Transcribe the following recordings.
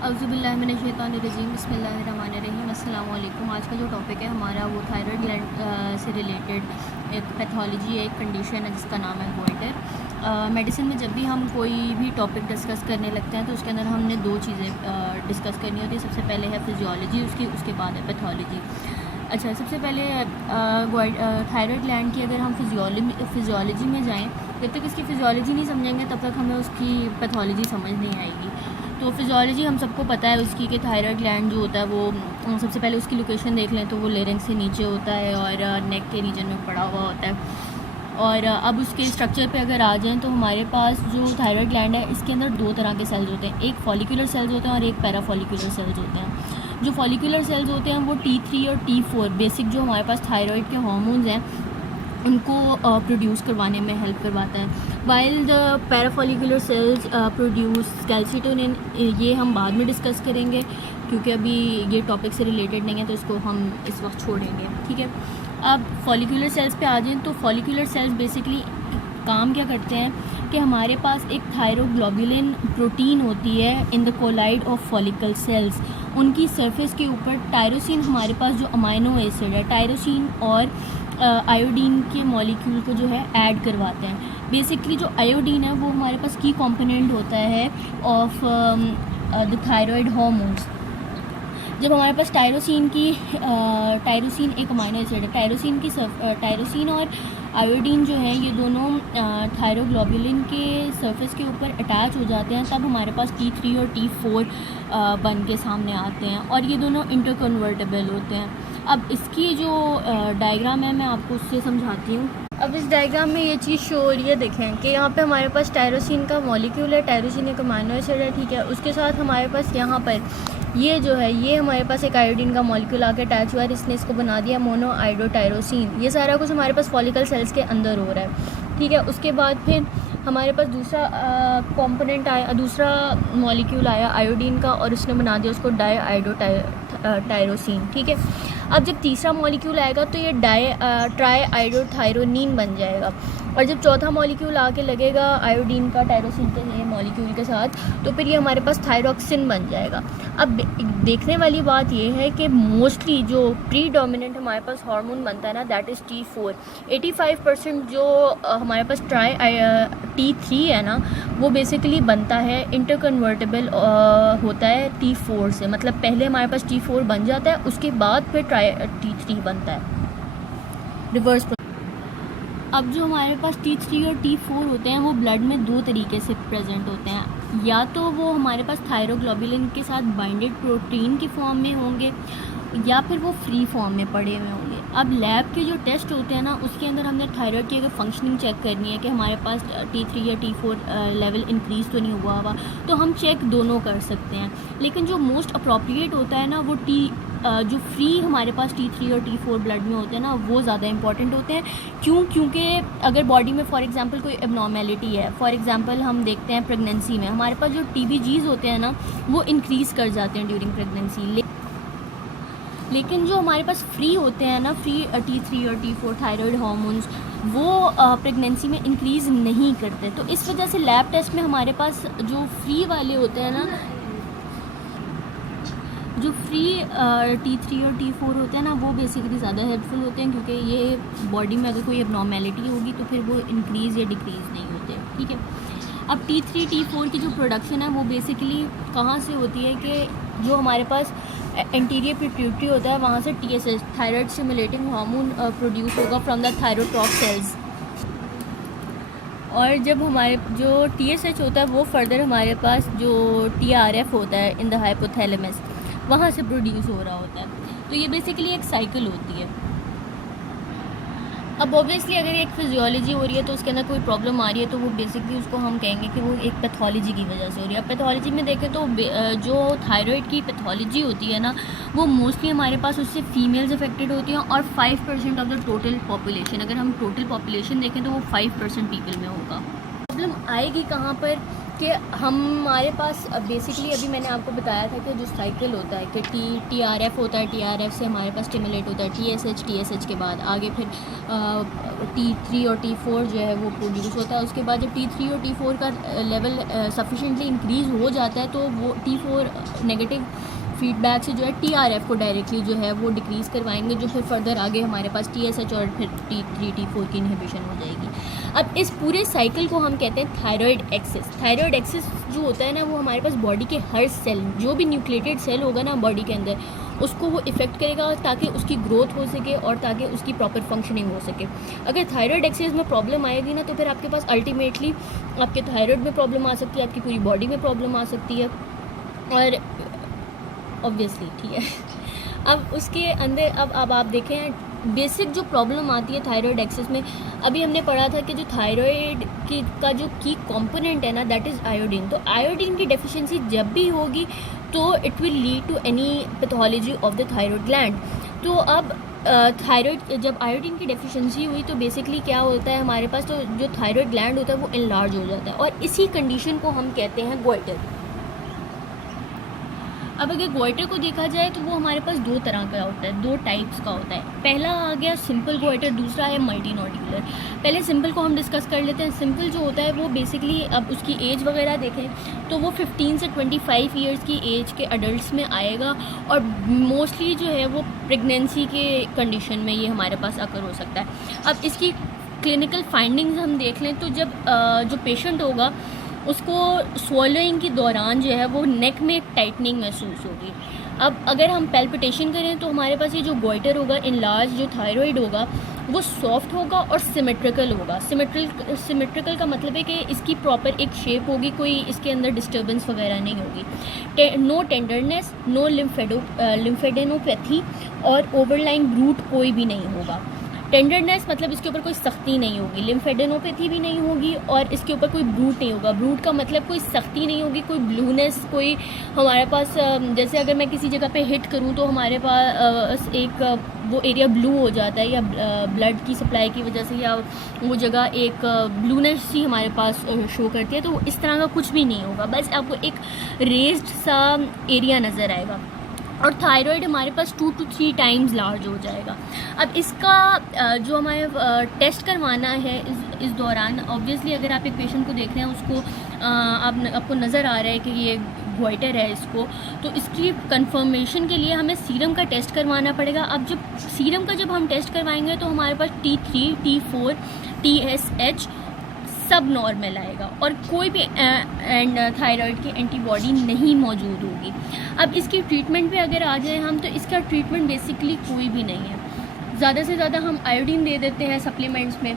औज़ुबिल्लाहिमिनश्शैतानिर्रजीम बिस्मिल्लाहिर्रहमानिर्रहीम अस्सलाम वालेकुम। आज का जो टॉपिक है हमारा वो थायराइड ग्लैंड से रिलेटेड एक पैथोलॉजी है, एक कंडीशन है जिसका नाम है गोइटर। मेडिसिन में जब भी हम कोई भी टॉपिक डिस्कस करने लगते हैं तो उसके अंदर हमने दो चीज़ें डिस्कस करनी होती है। सबसे पहले है फिजियोलॉजी, उसके बाद है पैथोलॉजी। अच्छा, सबसे पहले थायराइड ग्लैंड की अगर हम फिजियोलॉजी में जाएँ, जब तक इसकी फिजियोलॉजी नहीं समझेंगे तब तक हमें उसकी पैथोलॉजी समझ नहीं आएगी। तो फिजियोलॉजी हम सबको पता है उसकी कि थायराइड ग्लैंड जो होता है वो सबसे पहले उसकी लोकेशन देख लें तो वो लेरिंक्स से नीचे होता है और नेक के रीजन में पड़ा हुआ होता है। और अब उसके स्ट्रक्चर पे अगर आ जाएं तो हमारे पास जो थायराइड ग्लैंड है इसके अंदर दो तरह के सेल्स होते हैं, एक फॉलिकुलर सेल्स होते हैं और एक पैराफॉलिकुलर सेल्स होते हैं। जो फॉलिकुलर सेल्स होते हैं वो T3 और T4 बेसिक जो हमारे पास थायराइड के हार्मोन्स हैं उनको प्रोड्यूस करवाने में हेल्प करवाता है। While the parafollicular sales produce calcitonin, ये हम बाद में डिस्कस करेंगे क्योंकि अभी ये टॉपिक से रिलेटेड नहीं है तो इसको हम इस वक्त छोड़ेंगे, ठीक है। अब फॉलिकुलर सेल्स पे आ जाएं तो फॉलिकुलर सेल्स बेसिकली काम क्या करते हैं कि हमारे पास एक थायरोग्लोबुलिन प्रोटीन होती है in the colloid of follicle cells. उनकी सरफेस के ऊपर टायरोसिन, हमारे पास जो अमाइनो एसिड है, टायरोसिन और आयोडीन के मॉलिक्यूल को जो है ऐड करवाते हैं। बेसिकली जो आयोडीन है वो हमारे पास की कंपोनेंट होता है ऑफ द थायराइड हार्मोन्स। जब हमारे पास टायरोसिन एक अमाइनो एसिड है, टायरोसिन और आयोडीन जो है ये दोनों थायरोग्लोबुलिन के सरफेस के ऊपर अटैच हो जाते हैं, तब हमारे पास T3 और T4 बन के सामने आते हैं और ये दोनों इंटरकन्वर्टेबल होते हैं। अब इसकी जो डायग्राम है मैं आपको उससे समझाती हूँ। अब इस डायग्राम में ये चीज़ शो हो रही है, देखें कि यहाँ पे हमारे पास टायरोसिन का मॉलिक्यूल है, टायरोसिन एक अमाइनो एसिड है, ठीक है। उसके साथ हमारे पास यहाँ पर ये जो है ये हमारे पास एक आयोडीन का मॉलिक्यूल आके अटैच हुआ है, इसने इसको बना दिया मोनो आयोडोटायरोसिन। ये सारा कुछ हमारे पास फॉलिकल सेल्स के अंदर हो रहा है, ठीक है। उसके बाद फिर हमारे पास दूसरा कंपोनेंट आया, दूसरा मॉलिक्यूल आया आयोडीन का और उसने बना दिया उसको डाई आयोडोटायरोसिन, ठीक है। अब जब तीसरा मॉलिक्यूल आएगा तो ये ट्राई आयोडोथायरोनिन बन जाएगा और जब चौथा मॉलिक्यूल आके लगेगा आयोडीन का टायरोसिन के मॉलिक्यूल के साथ तो फिर ये हमारे पास थायरोक्सिन बन जाएगा। अब देखने वाली बात ये है कि मोस्टली जो प्रीडोमिनेंट हमारे पास हार्मोन बनता है ना, दैट इज़ T4। 85% जो हमारे पास T3 है ना वो बेसिकली बनता है इंटरकन्वर्टेबल होता है T4 से। मतलब पहले हमारे पास T4 बन जाता है, उसके बाद फिर T3 बनता है, रिवर्स। अब जो हमारे पास T3 और T4 होते हैं वो ब्लड में दो तरीके से प्रेजेंट होते हैं, या तो वो हमारे पास थायरोग्लोबुलिन के साथ बाइंडेड प्रोटीन की फॉर्म में होंगे या फिर वो फ्री फॉर्म में पड़े हुए होंगे। अब लैब के जो टेस्ट होते हैं ना उसके अंदर हमने थायराइड की अगर फंक्शनिंग चेक करनी है कि हमारे पास T3 या T4 लेवल इंक्रीज़ तो नहीं हुआ तो हम चेक दोनों कर सकते हैं। लेकिन जो मोस्ट अप्रोप्रिएट होता है ना वो जो फ्री हमारे पास T3 और T4 ब्लड में होते हैं ना वो ज़्यादा इंपॉर्टेंट होते हैं। क्योंकि अगर बॉडी में फॉर एग्जांपल कोई एबनॉर्मेलिटी है, फॉर एग्जांपल हम देखते हैं प्रेगनेंसी में हमारे पास जो TBGs होते हैं ना वो इंक्रीज़ कर जाते हैं ड्यूरिंग प्रेगनेंसी। लेकिन जो हमारे पास फ्री होते हैं ना, फ्री T3 और T4 थायराइड हार्मोन्स वो प्रेगनेंसी में इंक्रीज़ नहीं करते। तो इस वजह से लैब टेस्ट में हमारे पास जो फ्री वाले होते हैं ना, जो फ्री T3 और T4 होते हैं ना वो बेसिकली ज़्यादा हेल्पफुल होते हैं क्योंकि ये बॉडी में अगर कोई एबनॉर्मेलिटी होगी तो फिर वो इंक्रीज़ या डिक्रीज़ नहीं होते, ठीक है। अब T3 T4 की जो प्रोडक्शन है वो बेसिकली कहाँ से होती है कि जो हमारे पास एंटीरियर पिट्यूटरी होता है वहाँ से TSH thyroid stimulating hormone produce होगा फ्रॉम द थायरोट्रॉप सेल्स, और जब हमारे जो TSH होता है वो फर्दर हमारे पास जो TRF होता है इन द हाइपोथैलेमस वहाँ से प्रोड्यूस हो रहा होता है। तो ये बेसिकली एक साइकिल होती है। अब ऑब्वियसली अगर एक फिजियोलॉजी हो रही है तो उसके अंदर कोई प्रॉब्लम आ रही है तो वो बेसिकली उसको हम कहेंगे कि वो एक पैथोलॉजी की वजह से हो रही है। अब पैथोलॉजी में देखें तो जो थायराइड की पैथोलॉजी होती है ना वो मोस्टली हमारे पास उससे फीमेल्स अफेक्टेड होती हैं और 5% ऑफ द टोटल पॉपुलेशन, अगर हम टोटल पॉपुलेशन देखें तो वो 5% पीपल में होगा। प्रॉब्लम आएगी कहाँ पर कि हमारे पास बेसिकली अभी मैंने आपको बताया था कि जो साइकिल होता है कि TRF होता है, TRF से हमारे पास स्टिमुलेट होता है TSH के बाद आगे फिर T3 और T4 जो है वो प्रोड्यूस होता है। उसके बाद जब T3 और T4 का लेवल सफिशेंटली इंक्रीज़ हो जाता है तो वो T4 नेगेटिव फीडबैक से जो है TRF को डायरेक्टली जो है वो डिक्रीज़ करवाएंगे, जो फिर फर्दर आगे हमारे पास TSH और फिर T3 T4 की इनहिबिशन हो जाएगी। अब इस पूरे साइकिल को हम कहते हैं थायराइड एक्सिस। थायराइड एक्सिस जो होता है ना वो हमारे पास बॉडी के हर सेल, जो भी न्यूक्लिएटेड सेल होगा ना बॉडी के अंदर, उसको वो इफ़ेक्ट करेगा ताकि उसकी ग्रोथ हो सके और ताकि उसकी प्रॉपर फंक्शनिंग हो सके। अगर थायराइड एक्सिस में प्रॉब्लम आएगी ना तो फिर आपके पास अल्टीमेटली आपके थायराइड में प्रॉब्लम आ सकती है, आपकी पूरी बॉडी में प्रॉब्लम आ सकती है और ऑब्वियसली, ठीक है। अब उसके अंदर अब आप देखें बेसिक जो प्रॉब्लम आती है थायराइड एक्सिस में, अभी हमने पढ़ा था कि जो थायराइड का जो की कंपोनेंट है ना दैट इज़ आयोडीन। तो आयोडीन की डेफिशिएंसी जब भी होगी तो it will lead to any pathology of the thyroid gland. तो अब थायराइड जब आयोडीन की डेफिशिएंसी हुई तो बेसिकली क्या होता है हमारे पास, तो जो थायराइड ग्लैंड होता है वो इनलार्ज हो जाता है और इसी कंडीशन को हम कहते हैं गोइटर। अब अगर गोइटर को देखा जाए तो वो हमारे पास दो तरह का होता है, दो टाइप्स का होता है। पहला आ गया सिंपल गोइटर, दूसरा है मल्टी नोड्यूलर। पहले सिंपल को हम डिस्कस कर लेते हैं। सिंपल जो होता है वो बेसिकली, अब उसकी एज वगैरह देखें तो वो 15 से 25 ईयर्स की एज के अडल्ट में आएगा और मोस्टली जो है वो प्रेगनेंसी के कंडीशन में ये हमारे पास अकर हो सकता है। अब इसकी क्लिनिकल फाइंडिंग्स हम देख लें तो जब जो पेशेंट होगा उसको स्वॉलोइंग के दौरान जो है वो नेक में टाइटनिंग महसूस होगी। अब अगर हम पैल्पिटेशन करें तो हमारे पास ये जो गोइटर होगा, इनलार्ज जो थायराइड होगा वो सॉफ्ट होगा और सिमेट्रिकल होगा। सिमेट्रिकल का मतलब है कि इसकी प्रॉपर एक शेप होगी, कोई इसके अंदर डिस्टर्बेंस वगैरह नहीं होगी। नो टेंडरनेस, नो लिम्फेडेनोपैथी और ओवरलाइन ब्रूट कोई भी नहीं होगा। टेंडरनेस मतलब इसके ऊपर कोई सख्ती नहीं होगी, लिम्फेडेनोपैथी भी नहीं होगी और इसके ऊपर कोई ब्रूट नहीं होगा। ब्रूट का मतलब कोई सख्ती नहीं होगी, कोई ब्लूनेस, कोई हमारे पास जैसे अगर मैं किसी जगह पे हिट करूं तो हमारे पास एक वो एरिया ब्लू हो जाता है या ब्लड की सप्लाई की वजह से, या वो जगह एक ब्लूनेस सी हमारे पास शो करती है, तो इस तरह का कुछ भी नहीं होगा। बस आपको एक रेज्ड सा एरिया नज़र आएगा और थायराइड हमारे पास 2 to 3 टाइम्स लार्ज हो जाएगा। अब इसका जो हमारे टेस्ट करवाना है इस दौरान, ऑब्वियसली अगर आप एक पेशेंट को देख रहे हैं उसको आपको नज़र आ रहा है कि ये गोइटर है इसको, तो इसकी कंफर्मेशन के लिए हमें सीरम का टेस्ट करवाना पड़ेगा। अब जब सीरम का जब हम टेस्ट करवाएंगे तो हमारे पास T3, T4, TSH सब नॉर्मल आएगा और कोई भी थायराइड की एंटीबॉडी नहीं मौजूद होगी। अब इसकी ट्रीटमेंट पे अगर आ जाए हम, तो इसका ट्रीटमेंट बेसिकली कोई भी नहीं है। ज़्यादा से ज़्यादा हम आयोडीन दे देते हैं सप्लीमेंट्स में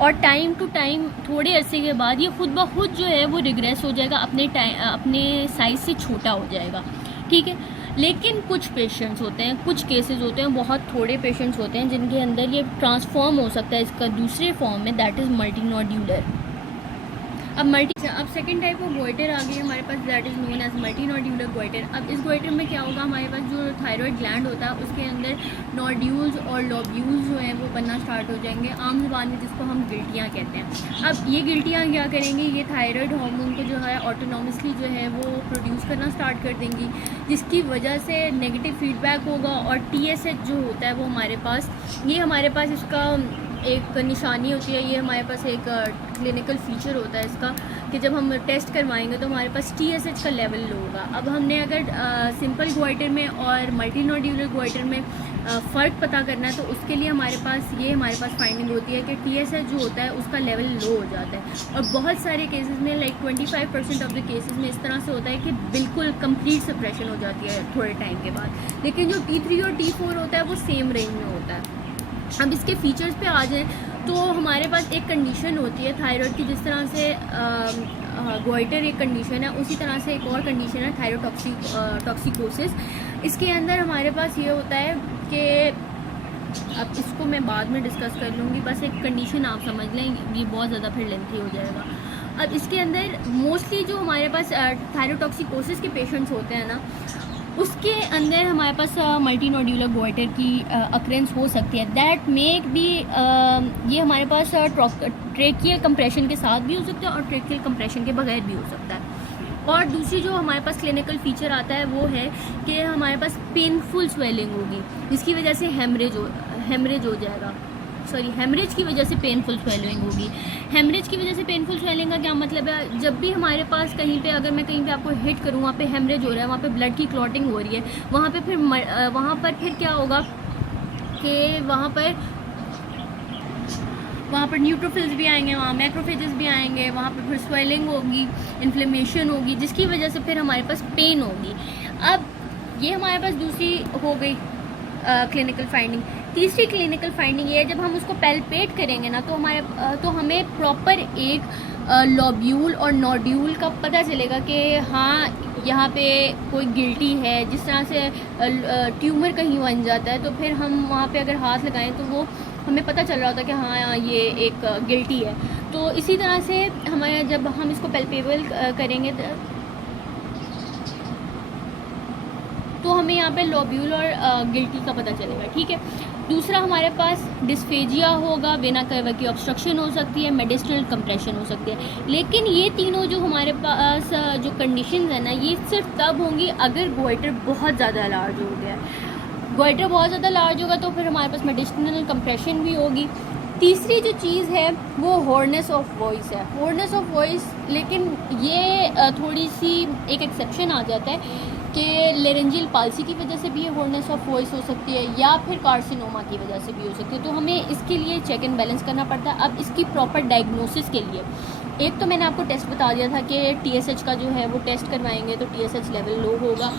और टाइम टू टाइम थोड़े अरसे के बाद ये खुद ब खुद जो है वो रिग्रेस हो जाएगा, अपने साइज़ से छोटा हो जाएगा, ठीक है। लेकिन कुछ पेशेंट्स होते हैं, कुछ केसेस होते हैं, बहुत थोड़े पेशेंट्स होते हैं जिनके अंदर ये ट्रांसफॉर्म हो सकता है इसका दूसरे फॉर्म में, दैट इज़ मल्टी नोड्यूलर। अब सेकंड टाइप ऑफ गोइटर आ गई हमारे पास, that is known as multi nodular goitre. अब इस गोइटर में क्या होगा, हमारे पास जो थायराइड ग्लैंड होता है उसके अंदर नोड्यूल्स और लोब्यूल्स जो हैं वो बनना स्टार्ट हो जाएंगे, आम जुबान में जिसको हम गिल्टियाँ कहते हैं। अब ये गिल्टियाँ क्या करेंगी, ये थायराइड हार्मोन को जो है ऑटोनॉमसली जो है वो प्रोड्यूस करना स्टार्ट कर देंगी, जिसकी वजह से नेगेटिव फीडबैक होगा और TSH जो होता है वो हमारे पास, ये हमारे पास इसका एक निशानी होती है, ये हमारे पास एक क्लिनिकल फीचर होता है इसका कि जब हम टेस्ट करवाएंगे तो हमारे पास TSH का लेवल लो होगा। अब हमने अगर सिंपल गोइटर में और मल्टी नोड्यूलर गोइटर में फ़र्क पता करना है तो उसके लिए हमारे पास फाइंडिंग होती है कि TSH जो होता है उसका लेवल लो हो जाता है और बहुत सारे केसेस में लाइक 25% ऑफ द केसेस में इस तरह से होता है कि बिल्कुल कंप्लीट सप्रेशन हो जाती है थोड़े टाइम के बाद। लेकिन जो T3 और T4 होता है वो सेम रेंज में होता है। अब इसके फीचर्स पे आ जाएं तो हमारे पास एक कंडीशन होती है थायराइड की, जिस तरह से गोइटर एक कंडीशन है उसी तरह से एक और कंडीशन है थायरोटॉक्सिकोसिस। इसके अंदर हमारे पास ये होता है कि, अब इसको मैं बाद में डिस्कस कर लूँगी, बस एक कंडीशन आप समझ लें, ये बहुत ज़्यादा फिर लेंथी हो जाएगा। अब इसके अंदर मोस्टली जो हमारे पास थायरोटॉक्सिकोसिस के पेशेंट्स होते हैं ना, उसके अंदर हमारे पास मल्टी नोड्यूलर गोइटर की अक्रेंस हो सकती है। दैट मेक भी ये हमारे पास ट्रेकियल कंप्रेशन के साथ भी हो सकता है और ट्रेकियल कंप्रेशन के बगैर भी हो सकता है। और दूसरी जो हमारे पास क्लिनिकल फीचर आता है वो है कि हमारे पास पेनफुल स्वेलिंग होगी, जिसकी वजह से हेमरेज हो जाएगा। हेमरेज की वजह से पेनफुल स्वेलिंग होगी। हेमरेज की वजह से पेनफुल स्वेलिंग का क्या मतलब है? जब भी हमारे पास कहीं पे, अगर मैं कहीं पे आपको हिट करूँ, वहाँ पे हेमरेज हो रहा है, वहाँ पे ब्लड की क्लॉटिंग हो रही है, वहाँ पर फिर क्या होगा कि वहाँ पर न्यूट्रोफिल्स भी आएंगे, वहाँ मैक्रोफेजेस भी आएंगे, वहाँ पर फिर स्वेलिंग होगी, इन्फ्लेमेशन होगी, जिसकी वजह से फिर हमारे पास पेन होगी। अब ये हमारे पास दूसरी हो गई क्लिनिकल फाइंडिंग। तीसरी क्लिनिकल फाइंडिंग ये है, जब हम उसको पैल्पेट करेंगे ना तो हमें प्रॉपर एक लॉब्यूल और नोड्यूल का पता चलेगा कि हाँ यहाँ पे कोई गिल्टी है। जिस तरह से ट्यूमर कहीं बन जाता है तो फिर हम वहाँ पे अगर हाथ लगाएं तो वो हमें पता चल रहा होता है कि हाँ ये एक गिल्टी है। तो इसी तरह से हमें जब हम इसको पैल्पेबल करेंगे तो हमें यहाँ पे लॉब्यूल और गिल्टी का पता चलेगा, ठीक है। दूसरा हमारे पास डिस्फेजिया होगा, वेना कर्वा की ऑब्स्ट्रक्शन हो सकती है, मेडिस्टल कंप्रेशन हो सकती है। लेकिन ये तीनों जो हमारे पास जो कंडीशंस है ना, ये सिर्फ तब होंगी अगर गोइटर बहुत ज़्यादा लार्ज हो गया है। गोइटर बहुत ज़्यादा लार्ज होगा तो फिर हमारे पास मेडिस्टल कंप्रेशन भी होगी। तीसरी जो चीज़ है वो हॉर्नेस ऑफ वॉइस है। हॉर्नेस ऑफ वॉइस, लेकिन ये थोड़ी सी एक एक्सेप्शन आ जाता है कि लेरेंजियल पाल्सी की वजह से भी ये हॉर्नेस ऑफ वॉइस हो सकती है या फिर कार्सिनोमा की वजह से भी हो सकती है। तो हमें इसके लिए चेक एंड बैलेंस करना पड़ता है। अब इसकी प्रॉपर डायग्नोसिस के लिए एक तो मैंने आपको टेस्ट बता दिया था कि TSH का जो है वो टेस्ट करवाएंगे तो TSH लेवल लो होगा,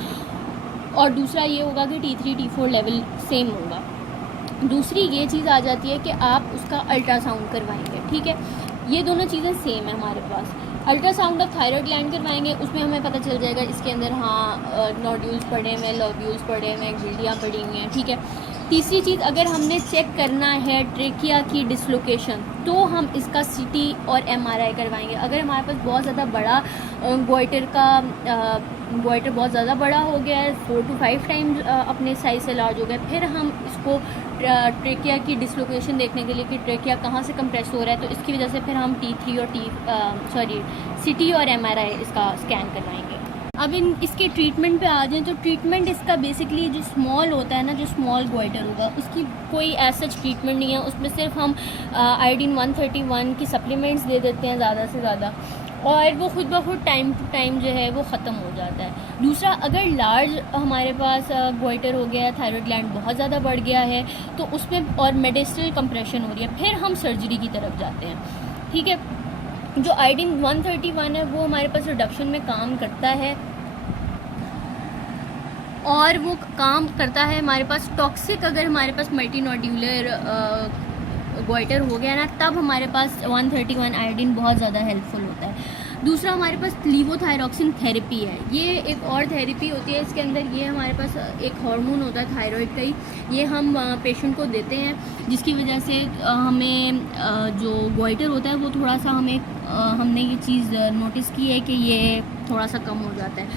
और दूसरा ये होगा कि T3 T4 लेवल सेम होगा। दूसरी ये चीज़ आ जाती है कि आप उसका अल्ट्रासाउंड करवाएंगे, ठीक है। ये दोनों चीज़ें सेम है हमारे पास। अल्ट्रासाउंड ऑफ थायराइड ग्लैंड करवाएंगे, उसमें हमें पता चल जाएगा इसके अंदर हाँ नोड्यूल्स पड़े हुए हैं, लॉब्यूल्स पड़े हुए हैं, गिल्टियाँ पड़ी हुई हैं, ठीक है। तीसरी चीज़, अगर हमने चेक करना है ट्रेकिया की डिसलोकेशन तो हम इसका CT और MRI करवाएंगे। अगर हमारे पास बहुत ज़्यादा बड़ा गोइटर बहुत ज़्यादा बड़ा हो गया है, 4 to 5 टाइम्स अपने साइज से लार्ज हो गया, फिर हम इसको ट्रेकिया की डिसलोकेशन देखने के लिए कि ट्रेकिया कहाँ से कंप्रेस हो रहा है, तो इसकी वजह से फिर हम T3 और CT और MRI इसका स्कैन करवाएंगे। अब इसके ट्रीटमेंट पे आ जाएं तो ट्रीटमेंट इसका बेसिकली जो स्मॉल होता है ना, जो स्मॉल गोइटर होगा उसकी कोई ऐसा ट्रीटमेंट नहीं है। उसमें सिर्फ हम आयोडीन 131 की सप्लीमेंट्स दे देते हैं ज़्यादा से ज़्यादा, और वो खुद ब खुद टाइम टू टाइम जो है वो ख़त्म हो जाता है। दूसरा, अगर लार्ज हमारे पास गोइटर हो गया है, थायराइड ग्लैंड बहुत ज़्यादा बढ़ गया है तो उसमें और मेडिस्टल कंप्रेशन हो रही है, फिर हम सर्जरी की तरफ जाते हैं, ठीक है। जो आयोडीन 131 है वो हमारे पास रिडक्शन में काम करता है, और वो काम करता है हमारे पास टॉक्सिक। अगर हमारे पास मल्टी नोड्यूलर गोइटर हो गया ना, तब हमारे पास 131 आयोडीन बहुत ज़्यादा हेल्पफुल होता है। दूसरा, हमारे पास लीवोथायरॉक्सिन थेरेपी है। ये एक और थेरेपी होती है, इसके अंदर ये हमारे पास एक हार्मोन होता है थायराइड का ही, ये हम पेशेंट को देते हैं, जिसकी वजह से हमें जो गोइटर होता है वो थोड़ा सा हमने ये चीज़ नोटिस की है कि ये थोड़ा सा कम हो जाता है।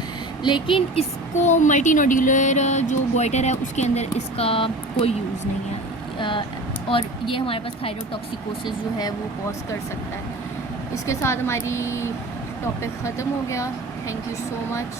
लेकिन इसको मल्टी नोड्यूलर जो गोइटर है उसके अंदर इसका कोई यूज़ नहीं है, और ये हमारे पास थायरोटॉक्सिकोसिस जो है वो कॉज कर सकता है। इसके साथ हमारी टॉपिक ख़त्म हो गया। Thank you so much.